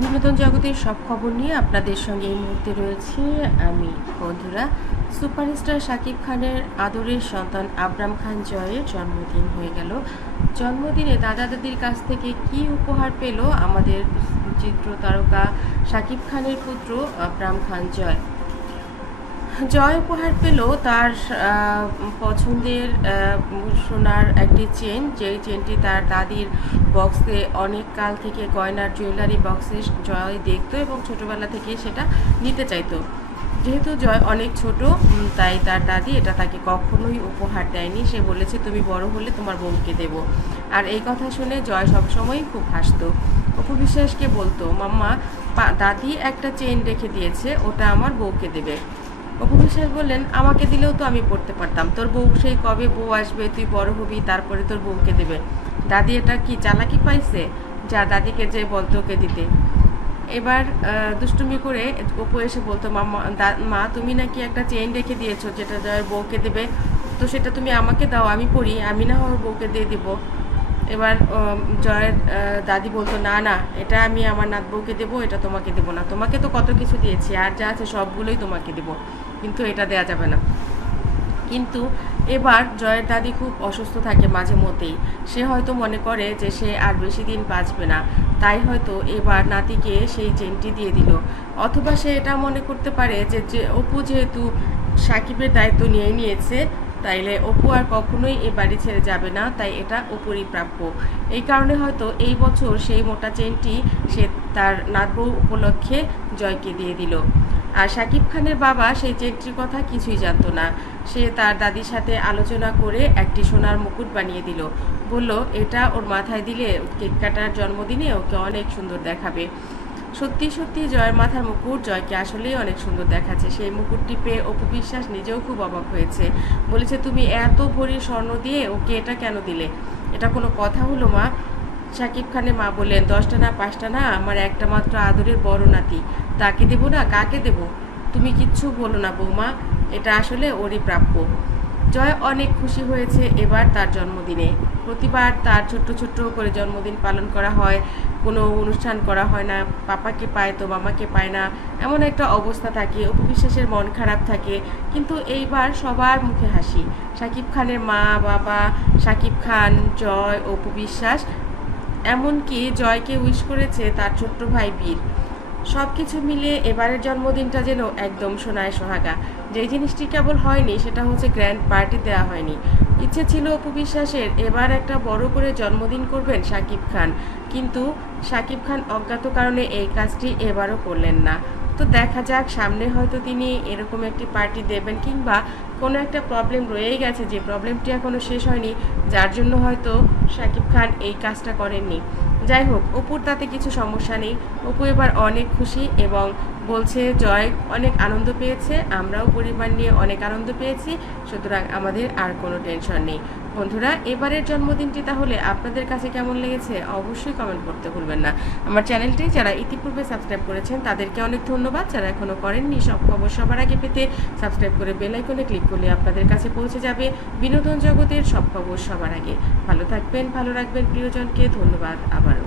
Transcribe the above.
বিনোদন জগতের সব খবর নিয়ে আপনাদের সঙ্গে এই মুহূর্তে রয়েছি আমি, বন্ধুরা। সুপারস্টার শাকিব খানের আদরের সন্তান আবরাম খান জয়ের জন্মদিন হয়ে গেল। জন্মদিনে দাদা দাদির কাছ থেকে কি উপহার পেল আমাদের চিত্র তারকা শাকিব খানের পুত্র আবরাম খান জয়? জয় উপহার পেল তার পছন্দের সোনার একটি চেন যেই চেনটি তার দাদির বক্সে অনেক কাল থেকে গয়নার জুয়েলারি বক্সে জয় দেখতো এবং ছোটোবেলা থেকে সেটা নিতে চাইতো। যেহেতু জয় অনেক ছোট তাই তার দাদি এটা তাকে কখনোই উপহার দেয়নি। সে বলেছে, তুমি বড় হলে তোমার বউকে দেব। আর এই কথা শুনে জয় সবসময়ই খুব হাসতো। অপু বিশ্বাসকে বলতো, মাম্মা দাদি একটা চেন রেখে দিয়েছে, ওটা আমার বউকে দেবে। অপু বিশ্বাস বললেন, আমাকে দিলেও তো আমি পড়তে পারতাম। তোর বউ সেই কবে বউ আসবে, তুই বড় হবি, তারপরে তোর বউকে দেবে। দাদি এটা কি চালাকি পাইছে? যা দাদিকে যে বলতো ওকে দিতে। এবার দুষ্টুমি করে অপু এসে বলতো, মা তুমি নাকি একটা চেইন রেখে দিয়েছ যেটা জয়ের বউকে দেবে? তো সেটা তুমি আমাকে দাও, আমি পড়ি, আমি না ওর বউকে দিয়ে দিব। এবার জয়ের দাদি বলতো, না না, এটা আমি আমার নাত বউকে দেবো, এটা তোমাকে দেবো না। তোমাকে তো কত কিছু দিয়েছি, আর যা আছে সবগুলোই তোমাকে দেবো। কিন্তু এটা দেয়া যাবে না। কিন্তু এবার জয়ের দাদি খুব অসুস্থ থাকে মাঝে মধ্যেই। সে হয়তো মনে করে যে সে আর বেশি দিন বাঁচবে না। তাই হয়তো এবার নাতিকে সেই চেনটি দিয়ে দিল। অথবা সে এটা মনে করতে পারে যে যে অপু যেহেতু সাকিবের দায়িত্ব নিয়ে নিয়েছে, তাইলে অপু আর কখনোই এ বাড়ি ছেড়ে যাবে না, তাই এটা অপুরই প্রাপ্য। এই কারণে হয়তো এই বছর সেই মোটা চেনটি সে তার নাতবউ উপলক্ষে জয়কে দিয়ে দিল। আর শাকিব খানের বাবা সেই চেনটির কথা কিছুই জানতো না। সে তার দাদির সাথে আলোচনা করে একটি সোনার মুকুট বানিয়ে দিল। বলল, এটা ওর মাথায় দিলে কেক কাটার জন্মদিনে ওকে অনেক সুন্দর দেখাবে। সত্যি সত্যি, জয়ের মাথার মুকুট জয়কে আসলেই অনেক সুন্দর দেখাচ্ছে। সেই মুকুটটি পেয়ে অপু বিশ্বাস নিজেও খুব অবাক হয়েছে। বলেছে, তুমি এত ভরি স্বর্ণ দিয়ে ওকে এটা কেন দিলে? এটা কোনো কথা হলো মা। শাকিব খানের মা বললেন, দশটা না, পাঁচটা না, আমার একটা মাত্র আদরের বড় নাতি। তাকে দেবো না, কাকে দেব? তুমি কিচ্ছু বলো না বৌমা, এটা আসলে ওরই প্রাপ্য। জয় অনেক খুশি হয়েছে এবার তার জন্মদিনে। প্রতিবার তার ছোট্ট ছোট্ট করে জন্মদিন পালন করা হয়, কোনো অনুষ্ঠান করা হয় না, পাপাকে পায় তো মামাকে পায় না, এমন একটা অবস্থা থাকে, অপবিশ্বাসের মন খারাপ থাকে, কিন্তু এইবার সবার মুখে হাসি। শাকিব খানের মা, বাবা, শাকিব খান, জয় অপু বিশ্বাস এমনকি জয়কে উইশ করেছে তার ছোট্ট ভাই বীর। সব কিছু মিলিয়ে এবারের জন্মদিনটা যেন একদম সোনায় সোহাগা। যে জিনিসটি কেবল হয়নি, সেটা হচ্ছে গ্র্যান্ড পার্টি দেওয়া হয়নি। ইচ্ছে ছিল অপু বিশ্বাসের এবার একটা বড় করে জন্মদিন করবেন শাকিব খান। কিন্তু শাকিব খান অজ্ঞাত কারণে এই কাজটি এবারও করলেন না। তো দেখা যাক, সামনে হয়তো তিনি এরকম একটি পার্টি দেবেন কিংবা কোনো একটা প্রবলেম রয়েই গেছে, যে প্রবলেমটি এখনও শেষ হয়নি, যার জন্য হয়তো শাকিব খান এই কাজটা করেননি। যাই হোক, অপুর তাতে কিছু সমস্যা নেই। অপু এবার অনেক খুশি এবং বলছে, জয়, অনেক আনন্দ পেয়েছে, আমরাও পরিবার নিয়ে অনেক আনন্দ পেয়েছি, সুতরাং আমাদের আর কোনো টেনশন নেই। বন্ধুরা, এবারের জন্মদিনটি তাহলে আপনাদের কাছে কেমন লেগেছে অবশ্যই কমেন্ট করতে ভুলবেন না। আমার চ্যানেলটি যারা ইতিপূর্বে সাবস্ক্রাইব করেছেন, তাদেরকে অনেক ধন্যবাদ। যারা এখনও করেননি, সব খবর সবার আগে পেতে সাবস্ক্রাইব করে বেল আইকনে ক্লিক করলে আপনাদের কাছে পৌঁছে যাবে বিনোদন জগতের সব খবর সবার আগে। ভালো থাকবেন, ভালো রাখবেন প্রিয়জনকে। ধন্যবাদ, আবারও।